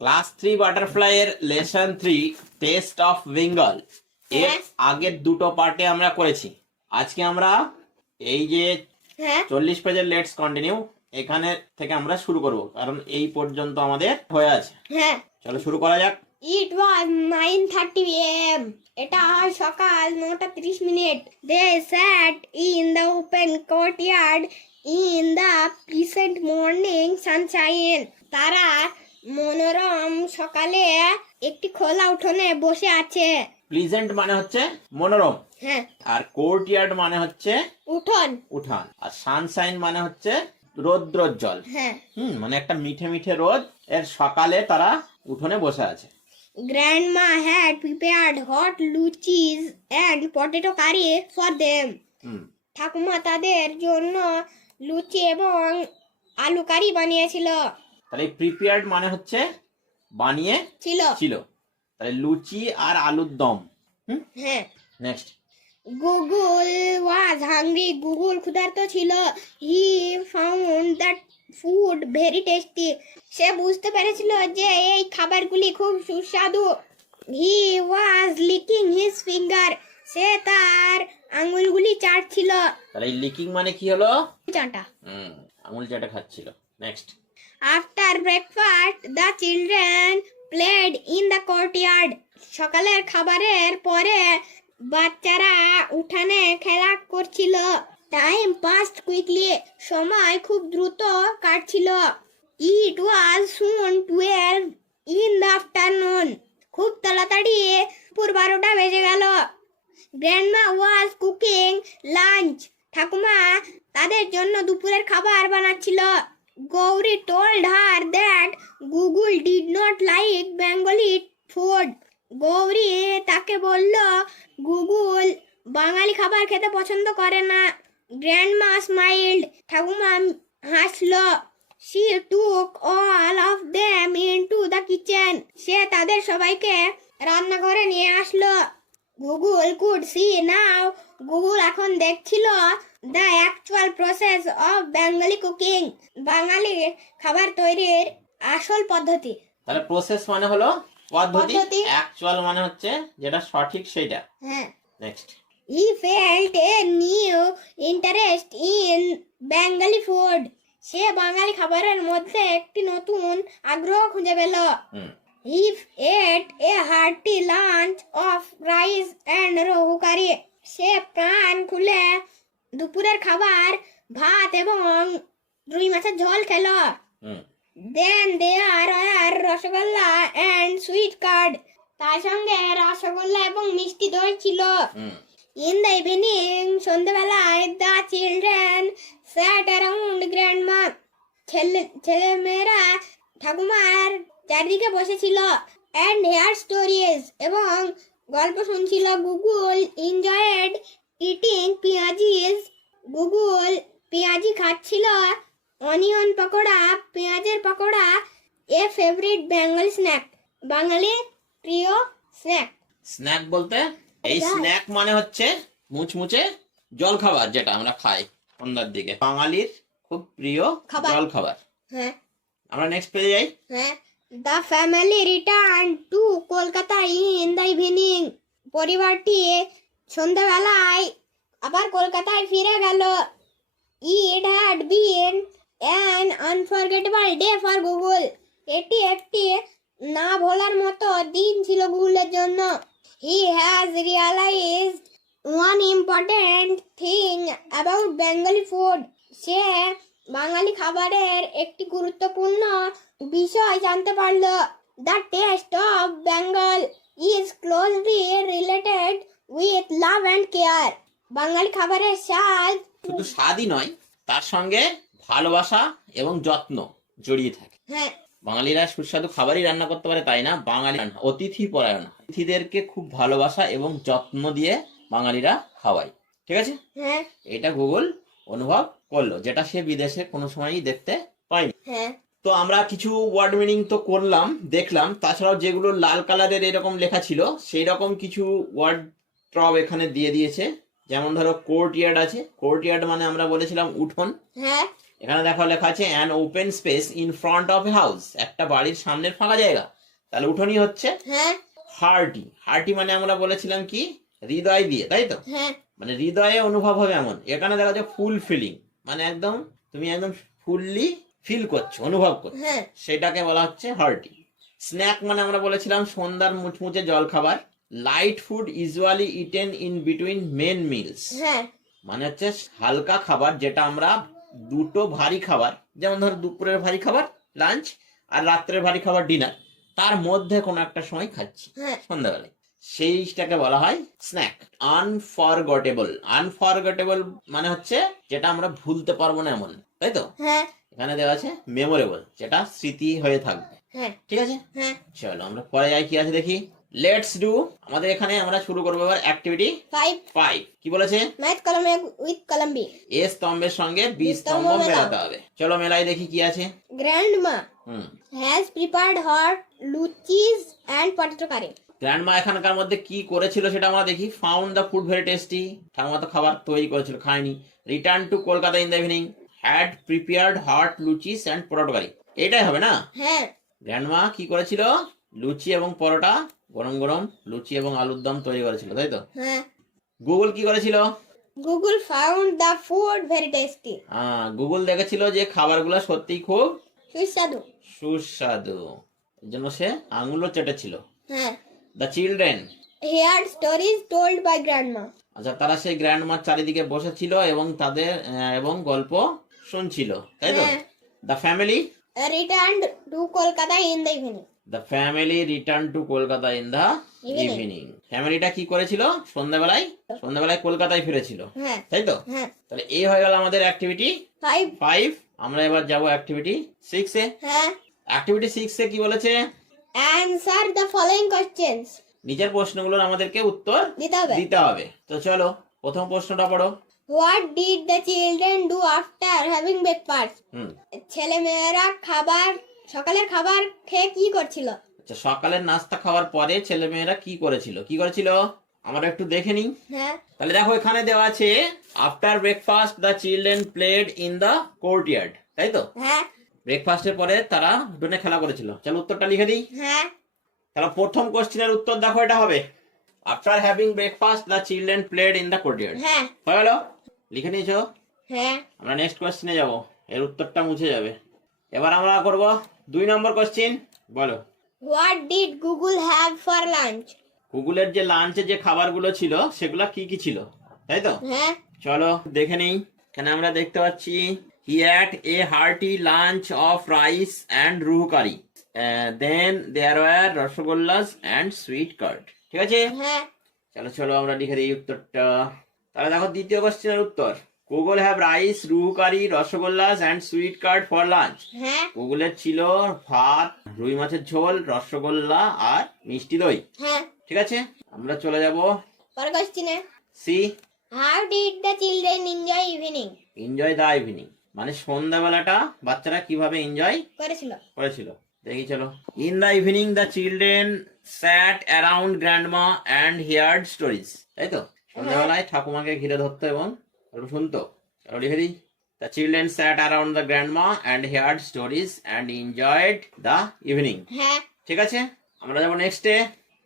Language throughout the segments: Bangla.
ক্লাস থ্রি বাটারফ্লাই এর lesson three taste of Bengal. এর হ্যাঁ। আগের দুটো পার্টে আমরা করেছি। আজকে আমরা এই যে হ্যাঁ। চল্লিশ পেজের লেটস কন্টিনিউ এখানে থেকে আমরা শুরু করব কারণ এই পর্যন্ত আমাদের হয়ে আছে। হ্যাঁ। চলো শুরু করা যাক। It was nine thirty AM এটা সকাল নটা তিরিশ minute. They sat in the open courtyard in the pleasant morning sunshine তারা মনোরম সকালে একটি খোলা উঠোনে বসে আছে। প্লিজেন্ট মানে হচ্ছে মনোরম। হ্যাঁ। আর কোর্টইয়ার্ড মানে হচ্ছে উঠোন। উঠান। আর সানশাইন মানে হচ্ছে রৌদ্রোজ্জ্বল। হ্যাঁ। হুম মানে একটা মিঠে মিঠে রোদ এর সকালে তারা উঠোনে বসে আছে। Had prepared hot luchis and potato curry for them. হুম। ঠাকুমা তাদের জন্য লুচি এবং আলু কারি বানিয়েছিল। তাহলে প্রিপেয়ার্ড মানে হচ্ছে বানিয়ে ছিল। ছিল। তাহলে লুচি আর আলুর দম। হুম? হ্যাঁ। Next Google was hungry Google ক্ষুধার্ত ছিল। He found that food very tasty সে বুঝতে পেরেছিল যে এই খাবারগুলি খুব সুস্বাদু। He was licking his finger সে তার আঙুলগুলি চাটছিল। তাহলে লিকিং মানে কি হলো? চাটা। হুম আঙুল চাটা খাচ্ছিল। Next after breakfast the children played in the courtyard সকালের খাবারের পরে বাচ্চারা উঠানে খেলা করছিল। টাইম পাস্ট কুইকলি সময় খুব দ্রুত কাটছিল। It was soon twelve in the afternoon খুব তাড়াতাড়ি পুর বারোটা বেজে গেল। গ্র্যান্ডমা ওয়াজ কুকিং লাঞ্চ ঠাকুমা তাদের জন্য দুপুরের খাবার বানাচ্ছিল। Gauri told her that Google did not like Bengali food Gauri তাকে বলল, গুগল বাঙালি খাবার খেতে পছন্দ করে না। গ্র্যান্ডমা স্মাইল্ড ঠাকুমা হাসলো। She took all of them into the kitchen সে তাদের সবাইকে রান্নাঘরে নিয়ে আসলো। Google could see now Google এখন দেখছিল the actual process of Bengali cooking বাঙালি খাবার তৈরির আসল পদ্ধতি। তাহলে প্রসেস মানে হলো পদ্ধতি। অ্যাকচুয়াল মানে হচ্ছে যেটা সঠিক সেটা হ্যাঁ। Next he felt a new interest in Bengali food সে বাঙালি খাবারের মধ্যে একটি নতুন আগ্রহ খুঁজে পেল। হুম। He ate a hearty lunch of rice and rohu curry সে প্রাণ খুলে দুপুরের খাবার ভাত এবং রুই মাছের ঝোল খেলো। Then they are are rasgulla and sweet curd তার সঙ্গে রসগোল্লা এবং মিষ্টি দই ছিল। ইন দ্য ইভিনিং সন্ধ্যেবেলায় the children sat around grandma ছেলে ছেলেমেয়েরা ঠাকুমার চারিদিকে বসেছিল অ্যান্ড হেয়ার স্টোরিজ এবং গল্প শুনছিল Google enjoyed eating piyajis Google পেঁয়াজি খাচ্ছিল। অনিয়ন পকোড়া পেঁয়াজের pakora a favourite Bengal snack বাঙালি প্রিয় স্ন্যাক স্ন্যাক বলতে এই স্ন্যাক মানে হচ্ছে মুচমুচে জল খাবার যেটা আমরা খাই সন্ধ্যার দিকে। বাঙালির খুব প্রিয়। জল খাবার। হ্যাঁ। আমরা নেক্সট পেজে যাই। হ্যাঁ। The family return to Kolkata in the evening পরিবারটি সন্ধ্যাবেলায় আবার কলকাতায় ফিরে গেল। It had been an unforgettable day for Google এটি একটি না ভোলার মতো দিন ছিল গুগলের জন্য। He has realised one important thing about Bengali food সে বাঙালি খাবারের একটি গুরুত্বপূর্ণ বিষয় জানতে পারল। The taste of Bengal is closely related with love and care বাঙালি খাবারের স্বাদ শুধু স্বাদই নয় তার সঙ্গে ভালোবাসা এবং যত্ন জড়িয়ে থাকে। হ্যাঁ। বাঙালিরা সুস্বাদু খাবারই রান্না করতে পারে তাই না? বাঙালি অতিথি পরায়ণ। অতিথিদেরকে খুব ভালোবাসা এবং যত্ন দিয়ে বাঙালিরা খাওয়ায়। ঠিক আছে? হ্যাঁ। এটা গুগল অনুভব করল যেটা সে বিদেশে কোনো সময়ই দেখতে পায়নি। হ্যাঁ। তো আমরা কিছু ওয়ার্ড মিনিং তো করলাম দেখলাম তাছাড়াও যেগুলো লাল কালারের এরকম লেখা ছিল সেই রকম কিছু ওয়ার্ড ট্রব এখানে দিয়ে দিয়েছে। যেমন ধরো কোর্ট ইয়ার্ড আছে। কোর্ট ইয়ার্ড মানে আমরা বলেছিলাম উঠোন। হ্যাঁ। এখানে দেখো লেখা আছে an open space in front of a house একটা বাড়ির সামনের ফাঁকা জায়গা। তাহলে উঠোনি হচ্ছে হ্যাঁ। হার্টি হার্টি মানে আমরা বলেছিলাম কি? হৃদয় দিয়ে তাই তো? মানে হৃদয়ে অনুভব হবে এমন। এখানে দেখা যাচ্ছে ফুল ফিলিং মানে একদম তুমি একদম ফুললি ফিল করছ অনুভব করছ। হ্যাঁ। সেটাকে বলা হচ্ছে হার্টি স্ন্যাক মানে আমরা বলেছিলাম সন্ধ্যার মুচমুচে জল খাবার। Light food usually eaten in between main meals হ্যাঁ। মানে হচ্ছে হালকা খাবার যেটা আমরা দুটো ভারী খাবার যেমন ধরো দুপুরের ভারী খাবার লাঞ্চ আর রাত্রের ভারী খাবার ডিনার তার মধ্যে কোনো একটা সময় খাচ্ছি হ্যাঁ। সন্ধ্যাবেলায়। সেইটাকে বলা হয় স্ন্যাক। আনফরগটেবল। আনফরগটেবল মানে হচ্ছে যেটা আমরা ভুলতে পারব না এমন। তাই তো? হ্যাঁ। এখানে দেওয়া আছে মেমোরেবল যেটা স্মৃতি হয়ে থাকবে। হ্যাঁ। ঠিক আছে? হ্যাঁ। চলো আমরা পরে যাই কি আছে দেখি? লেটস ডু আমাদের এখানে আমরা শুরু করব এবার অ্যাক্টিভিটি ফাইভ ফাইভ কি বলেছে? ম্যাথ কলমে উইথ কলম বি এ স্তম্ভের সঙ্গে বি স্তম্ভ মেলাতে হবে। চলো মেলাই দেখি কি আছে। গ্র্যান্ডমা হুম। has prepared hot luchis and potato curry. Grandma এখানকার মধ্যে কি করেছিল সেটা আমরা দেখি। Found the food very tasty ঠাকুমা তো খাবার তৈরি করেছিল খায়নি। Return to Kolkata in the evening had prepared hot luchis and paratha curry এটাই হবে না? হ্যাঁ। গ্র্যান্ডমা কি করেছিল? লুচি এবং পরোটা গরম গরম লুচি এবং আলুর দম তৈরি করেছিল তাই তো? হ্যাঁ। গুগল কি করেছিল? Google found the very very tasty. Google দেখেছিল যে খাবারগুলো সত্যিই খুব সুস্বাদু। সুস্বাদু। এর জন্য সে আঙুলও চেটেছিল। হ্যাঁ। The children heard stories told by grandma. আচ্ছা তারা সেই গ্র্যান্ড মার চারিদিকে বসেছিল এবং তাদের এবং গল্প শুনছিল তাই তো। The family Returned to Kolkata in the evening. The family return to Kolkata in the Evening. Evening ফ্যামিলিটা কি করেছিল? সন্ধ্যাবেলায় সন্ধ্যাবেলায় কলকাতায় ফিরেছিল। হ্যাঁ। তাই তো? হ্যাঁ। তাহলে এই হয়ে গেল আমাদের অ্যাক্টিভিটি ফাইভ ফাইভ আমরা এবার যাব অ্যাক্টিভিটি সিক্সে হ্যাঁ। অ্যাক্টিভিটি সিক্সে কি বলেছে? Answer the following questions. নিচের প্রশ্নগুলোর আমাদেরকে উত্তর দিতে হবে। দিতে হবে। তো চলো প্রথম প্রশ্নটা পড়ো। What did the children do after having breakfast? হুম। ছেলে মেয়েরা খাবার সকালের খাবার খেয়ে কি করছিল? আচ্ছা সকালের নাস্তা খাওয়ার পরে ছেলে মেয়েরা কি করেছিল? কি করেছিল? আমরা একটু দেখে নিই। হ্যাঁ। তাহলে দেখো এখানে দেওয়া আছে after breakfast the children played in the courtyard তাই তো? হ্যাঁ। ব্রেকফাস্টের পরে তারা ডোনে খেলা করেছিল। চলো উত্তরটা লিখে দিই। হ্যাঁ। তাহলে প্রথম কোশ্চেনের উত্তর দেখো এটা হবে। After having breakfast the children played in the courtyard হ্যাঁ। হয়ে গেল? লিখে নিয়েছো? হ্যাঁ। আমরা নেক্সট কোশ্চেনে যাব। এর উত্তরটা মুছে যাবে। এবার আমরা করব দুই নম্বর কোশ্চেন বলো। What did Google have for lunch গুগলের যে লাঞ্চে যে খাবারগুলো ছিল সেগুলো কি কি ছিল? তাই তো? হ্যাঁ। চলো দেখে নেই। এখানে আমরা দেখতে পাচ্ছি he ate a hearty lunch of rice and rohu curry then there were rasgullas and sweet curd ঠিক আছে? হ্যাঁ। চলো চলো আমরা লিখে দিই উত্তরটা। তাহলে দেখো দ্বিতীয় কোশ্চেনের উত্তর। Google have rice rohu curry rasgullas and sweet curd for lunch গুগলের ছিল ভাত রুই মাছের ঝোল রসগোল্লা আর মিষ্টি দই। হ্যাঁ। ঠিক আছে? আমরা চলে যাব পরের কোশ্চেনে C How did the children enjoy evening? Enjoy the evening মানে সন্ধ্যাবেলাটা বাচ্চারা কীভাবে এনজয় করেছিল। করেছিল। দেখি চলো। In the evening the children sat around grandma and heard stories তাই তো? সন্ধ্যাবেলায় ঠাকুমাকে ঘিরে ধরতো এবং শুনতো। চলো লিখে দিই। The children sat around the grandma and heard stories and enjoyed the evening হ্যাঁ। ঠিক আছে? আমরা যাব নেক্সটে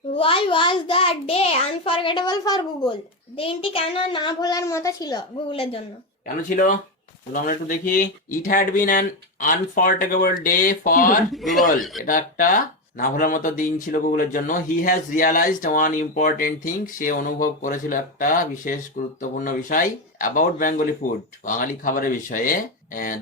Why was the day unforgettable for Google? দিনটি কেন না ভোলার মতো ছিল গুগলের জন্য? কেন ছিল? চলো আমরা একটু দেখি। It had been an unforgettable day for Google এটা একটা না ভোলার মতো দিন ছিল গুগলের জন্য। He has realised one important thing সে অনুভব করেছিল একটা বিশেষ গুরুত্বপূর্ণ বিষয় অ্যাবাউট বেঙ্গলি ফুড বাঙালি খাবারের বিষয়ে।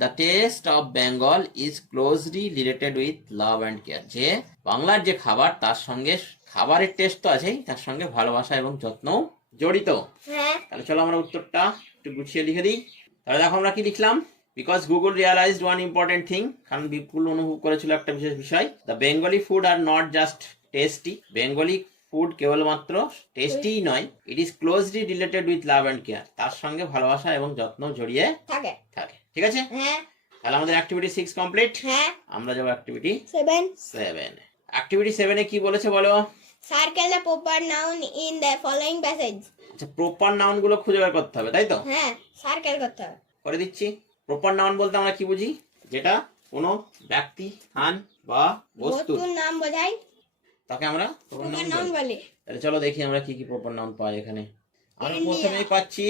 The taste of Bengal is closely related with love and care যে বাংলার যে খাবার তার সঙ্গে খাবারের টেস্ট তো আছেই। তার সঙ্গে ভালোবাসা এবং যত্নও জড়িত। হ্যাঁ। তাহলে চলো আমরা উত্তরটা একটু গুছিয়ে লিখে দিই। তাহলে দেখো আমরা কি লিখলাম? Because Google realised one important thing কারণ বিপুল অনুভব করেছিল একটা বিশেষ বিষয় the Bengali food are not just tasty Bengali food কেবলমাত্র টেস্টিই নয় it is closely related with love and care তার সঙ্গে ভালোবাসা এবং যত্ন জড়িয়ে থাকে। থাকে। ঠিক আছে? হ্যাঁ। তাহলে আমাদের অ্যাক্টিভিটি সিক্স কমপ্লিট হ্যাঁ। আমরা যাব অ্যাক্টিভিটি সেভেন সেভেন অ্যাক্টিভিটি সেভেনে কি বলেছে বলো? Circle the proper noun in the following passage আচ্ছা প্রপার নাউনগুলো খুঁজে বের করতে হবে তাই তো? হ্যাঁ সার্কেল করতে হবে। করে দিচ্ছি। প্রপার নাউন বলতে আমরা কি বুঝি? যেটা কোনো ব্যক্তি স্থান বা বস্তু। বস্তুর নাম বোঝাই। তাকে আমরা প্রপার নাউন বলি। তাহলে চলো দেখি আমরা কি কি প্রপার নাউন পাই এখানে। আমরা প্রথমেই পাচ্ছি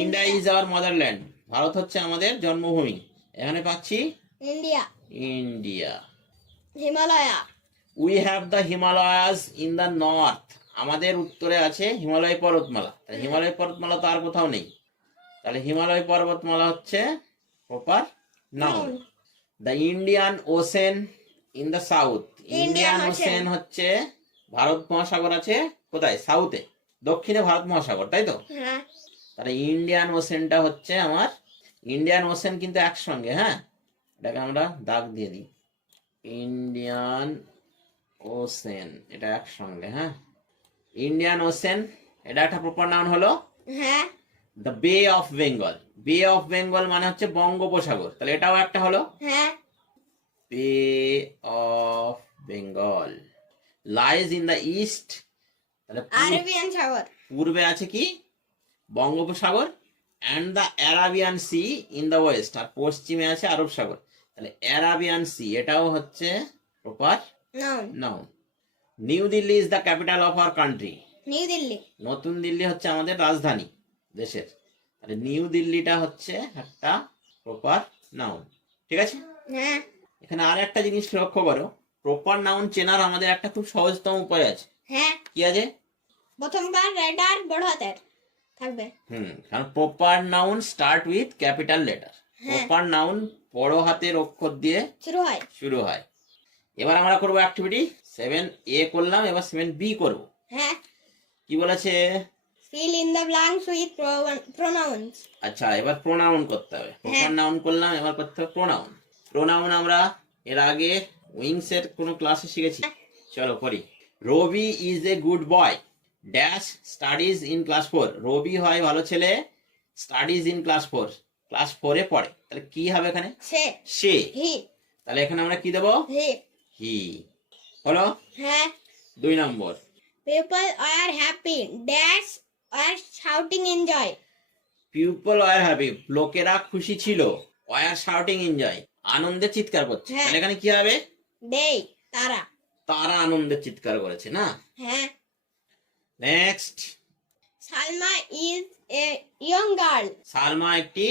India is our motherland Bharat হচ্ছে আমাদের জন্মভূমি। এখানে পাচ্ছি India India Himalaya. We have the Himalayas in the north আমাদের উত্তরে আছে হিমালয় পর্বতমালা। তাহলে হিমালয় পর্বতমালা তো আর কোথাও নেই। তাহলে হিমালয় পর্বতমালা হচ্ছে proper noun. The Indian Ocean in the south Indian. Ocean হচ্ছে ভারত মহাসাগর আছে কোথায়? সাউথে দক্ষিণে ভারত মহাসাগর তাই তো? হ্যাঁ। তাহলে ইন্ডিয়ান ওশেনটা হচ্ছে আমার ইন্ডিয়ান ওশেন কিন্তু একসঙ্গে হ্যাঁ? এটাকে আমরা দাগ দিয়ে দিই। ইন্ডিয়ান ওশেন এটা একসঙ্গে হ্যাঁ? ইন্ডিয়ান ওশেন এটা একটা প্রপার নাউন হলো? হ্যাঁ। দ্য বে অফ বেঙ্গল বে অফ বেঙ্গল মানে হচ্ছে বঙ্গোপসাগর। তাহলে এটাও একটা হলো? হ্যাঁ। Bay of Bengal lies in the east তাহলে আরবিয়ান সাগর। পূর্বে আছে কি? Bangopasagar and the Arabian Sea in the west আর পশ্চিমে আছে আরব সাগর। তাহলে অ্যারাবিয়ান সি এটাও হচ্ছে proper noun noun New Delhi is the capital of our country New Delhi নতুন দিল্লি হচ্ছে আমাদের রাজধানী দেশের। তাহলে নিউ দিল্লিটা হচ্ছে একটা প্রপার নাউন ঠিক আছে? হ্যাঁ। এখানে আর একটা জিনিস লক্ষ্য করো। প্রপার নাউন চেনার আমাদের একটা খুব সহজতম উপায় আছে। হ্যাঁ। কি আছে? প্রথমবার রেড আর বড় হাতের থাকবে। হুম কারণ proper noun start with capital letter. Proper noun বড় হাতের অক্ষর দিয়ে শুরু হয়। শুরু হয়। এবার আমরা করব অ্যাক্টিভিটি সেভেন এ করলাম এবার সেভেন বি করব। হ্যাঁ। কি বলেছে? Fill in the blanks with pronouns আচ্ছা এবার প্রোনাউন করতে হবে। প্রপার নাউন করলাম এবার করতে হবে প্রোনাউন প্রোনাউন আমরা এর আগে উইংস এর কোনো ক্লাসে শিখেছি। চলো করি। Ravi is a good boy dash studies in class four Ravi হয় ভালো ছেলে studies in class four class ফোরে পড়ে। তাহলে কি হবে এখানে? সে। সে। হি। তাহলে এখানে আমরা কি দেবো? হি। হি। হলো? হ্যাঁ। দুই নম্বর। People are happy dash are shouting enjoy people were happy লোকেরা খুশি ছিল ওয়ার শাউটিং এনজয় আনন্দে চিৎকার করছে। হ্যাঁ। তাহলে এখানে কি হবে? ডে তারা। তারা আনন্দে চিৎকার করেছে না? হ্যাঁ। Next Salma is a young girl Salma একটি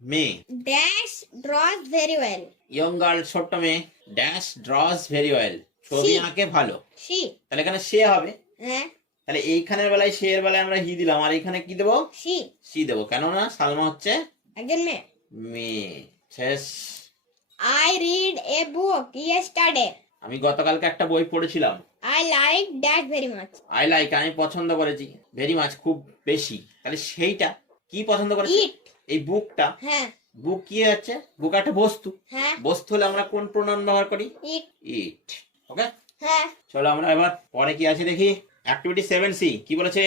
মেয়ে। Dash draws very well young girl ছোট্ট মেয়ে। ড্যাশ ড্রস ভেরি ওয়েল ছবি আঁকে ভালো। সি তাহলে এখানে সে হবে। হ্যাঁ। তাহলে এইখানের বেলায় সে এর বেলায় আমরা হি দিলাম। আর এখানে কি দেবো? সি সি দেবো। কেননা সালমা হচ্ছে একজন মেয়ে। মেয়ে। শেষ। I read a book yesterday আমি গতকালকে একটা বই পড়েছিলাম। I like dash very much I like আমি পছন্দ করেছি ভেরি মাছ খুব বেশি। তাহলে সেইটা কি পছন্দ করেছি? এই বুকটা। হ্যাঁ। বুক কি আছে বুক একটা বস্তু। হ্যাঁ। বস্তু হলে আমরা কোন প্রণাম ব্যবহার করি? ইট ইট ওকে হ্যাঁ। চলো আমরা এবার পরে কি আছে দেখি? অ্যাক্টিভিটি সেভেন সি কি বলেছে?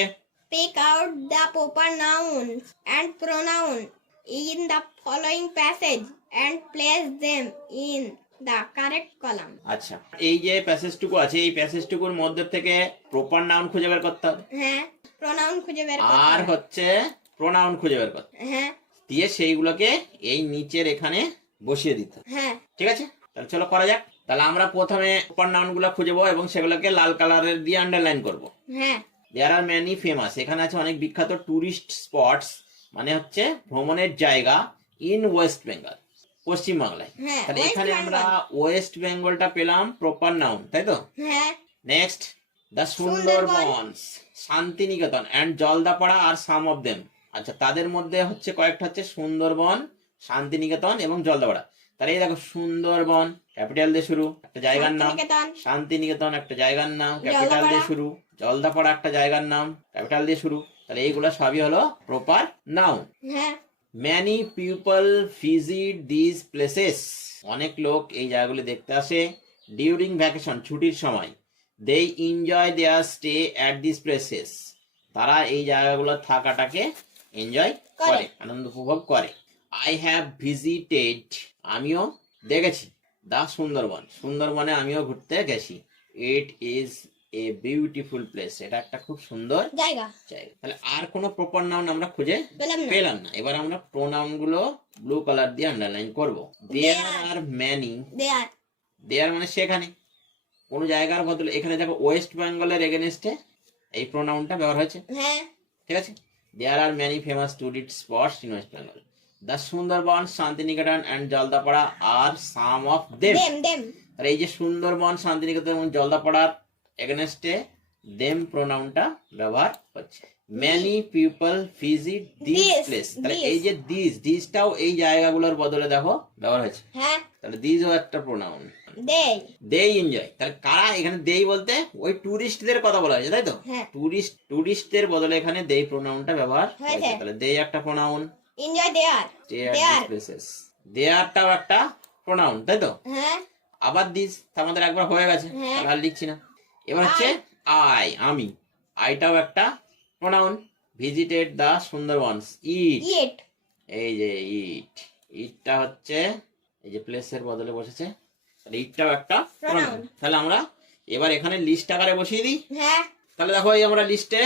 Pick out the proper nouns and pronoun in the following passage and place them in the correct column. আচ্ছা এই যে প্যাসেজটুকু আছে এই প্যাসেজটুকুর মধ্যে থেকে প্রপার নাউন খুঁজে বের করতে হবে। হ্যাঁ pronoun খুঁজে বের করতে আর হচ্ছে প্রোনাউন খুঁজে বের করতে। হ্যাঁ। দিয়ে সেইগুলোকে এই নিচের এখানে বসিয়ে দিতে। হ্যাঁ। ঠিক আছে? তাহলে চলো করা যাক। তাহলে আমরা প্রথমে প্রপার নাউনগুলো খুঁজবো এবং সেগুলোকে লাল কালারের দিয়ে আন্ডারলাইন করব। হ্যাঁ। দেয়ার আর ম্যানি ফেমাস এখানে আছে অনেক বিখ্যাত টুরিস্ট স্পটস মানে হচ্ছে ভ্রমণের জায়গা ইন ওয়েস্ট বেঙ্গল পশ্চিম বাংলায়। হ্যাঁ তাহলে এখানে আমরা ওয়েস্ট বেঙ্গলটা পেলাম প্রপার নাউন তাই তো? হ্যাঁ। Next the Sundarban. Shantiniketan and Jaldapara are some of them আচ্ছা তাদের মধ্যে হচ্ছে কয়েকটা হচ্ছে সুন্দরবন শান্তিনিকেতন এবং জলদাপাড়া। তাহলে এই দেখো সুন্দরবন ক্যাপিটাল দিয়ে শুরু একটা জায়গার নাম। শান্তিনিকেতন। একটা জায়গার নাম। ক্যাপিটাল দিয়ে শুরু জলদাপাড়া একটা জায়গার নাম ক্যাপিটাল দিয়ে শুরু। তাহলে এইগুলো সবই হলো proper noun many people visit this places অনেক লোক এই জায়গাগুলি দেখতে আসে ডিউরিং ভ্যাকেশন ছুটির সময়। They enjoy their stay at this places তারা এই জায়গাগুলো থাকাটাকে এনজয় করে। করে। আনন্দ উপভোগ করে। আই হ্যাভ ভিজিটেড আমিও দেখেছি। দা সুন্দরবন। সুন্দরবনে আমিও ঘুরতে গেছি। It is a beautiful place এটা একটা খুব সুন্দর জায়গা। জায়গা। তাহলে আর কোনো প্রপার নাউন আমরা খুঁজে পেলাম না। এবার আমরা প্রোনাউনগুলো ব্লু কালার দিয়ে আন্ডারলাইন করব। দেয়ার আর ম্যানি দেয়ার দেয়ার মানে সেখানে কোন জায়গার বদলে এখানে দেখো ওয়েস্ট বেঙ্গলের এগেনস্টে এই প্রোনাউনটা ব্যবহার হয়েছে। হ্যাঁ। ঠিক আছে? There are many famous tourist spots in West Bengal the Sundarban Shantiniketan and Jaldapara are some of them আর এই যে সুন্দরবন শান্তিনিকেতন এবং জলদাপাড়ার এগেনস্টে দেম প্রোনাউনটা ব্যবহার হচ্ছে। Many people visit this place তাহলে. এই যে দিস দিসটাও এই জায়গাগুলোর বদলে দেখো ব্যবহার হয়েছে হ্যাঁ। তাহলে দিসও একটা প্রোনাউন দেই এনজয় তাহলে কারা এখানে দেই বলতে? ওই টুরিস্টদের কথা বলা হয়েছে তাই তো? হ্যাঁ। টুরিস্ট টুরিস্টদের বদলে এখানে দেই প্রোনাউনটা ব্যবহার হয়েছে। হয়েছে তাহলে দেই একটা pronoun enjoy their. This places দেয়ারটাও একটা প্রোনাউন তাই তো? হ্যাঁ। আবার দিস আমাদের একবার হয়ে গেছে হ্যাঁ। আর লিখছি না। এবার হচ্ছে আই আমি। আইটাও একটা pronoun visited the Sundarbans it এই যে ইট ইটটা হচ্ছে এই যে প্লেসের বদলে বসেছে। তাহলে ইটটাও একটা pronoun। তাহলে আমরা এবার এখানে লিস্ট আকারে বসিয়ে দিই। হ্যাঁ। তাহলে দেখো এই আমরা লিস্টে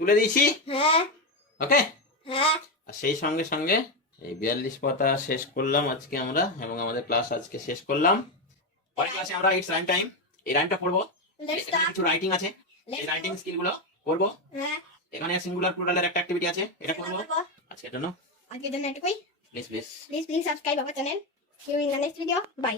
তুলে দিয়েছি। হ্যাঁ। ওকে হ্যাঁ। আর সেই সঙ্গে সঙ্গে এই বিয়াল্লিশ পাতা শেষ করলাম আজকে আমরা এবং আমাদের ক্লাস আজকে শেষ করলাম। পরের ক্লাসে আমরা ইটস রাইম টাইম এই রাইমটা পড়ব কিছু রাইটিং আছে। এই রাইটিং স্কিলগুলো করব। হ্যাঁ। এখানে সিঙ্গুলার প্লুরালের একটা অ্যাক্টিভিটি আছে। এটা করব। আজকের জন্য। আজকের জন্য এটুকুই। Please please please please subscribe our channel see you in the next video bye